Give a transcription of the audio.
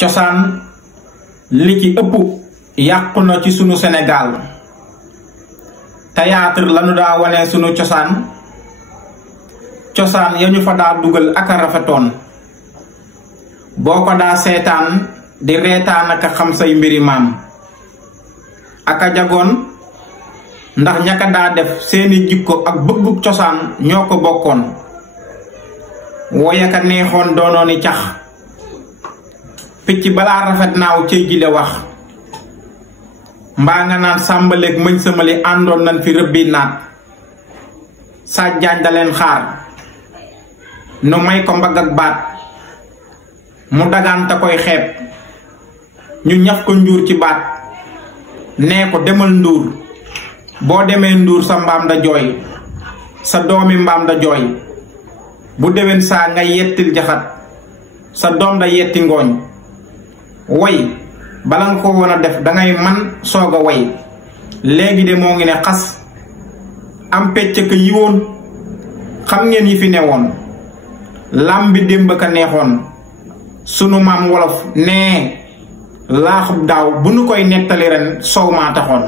cosaan li ci ëpp yàqu na ci sunu Sénégal. théâtre lañu daa wane sunu cosaan ya ñu fa daa dugal ak a rafetoon boo ko daa seetaan di reetaan ak a xam say mbiri maam ak a jagoon ndax ñaka daa def seeni jikko ak bëggub cosaan ñoo ko bokkoon woyaka neexoon doonooni cax picc balaa rafet naaw cey jile wax mbaa nga naan sàmbaleeg mëñ samali àndoon nañ fi rëbbi naat sàjjaañ da leen xaar nu may ko mbagg ak baat mu dagaan ta koy xeeb ñu ñaf ko njuur ci baat nee ko demal nduur boo demee nduur sa mbaam da jooy sa doomi mbaam da jooy bu déwén saa nga yettil jaxat sa doom da yetti ngooñ way bala nga ko woon a def dangay man soog a way léegi de moo ngi ne xas am pecc ka yiwoon xam ngeen yi fi newoon làmbi démb ka neexoon sunu maam wolof nee laaxub daaw bu nu koy nettali ren soow maa taxoon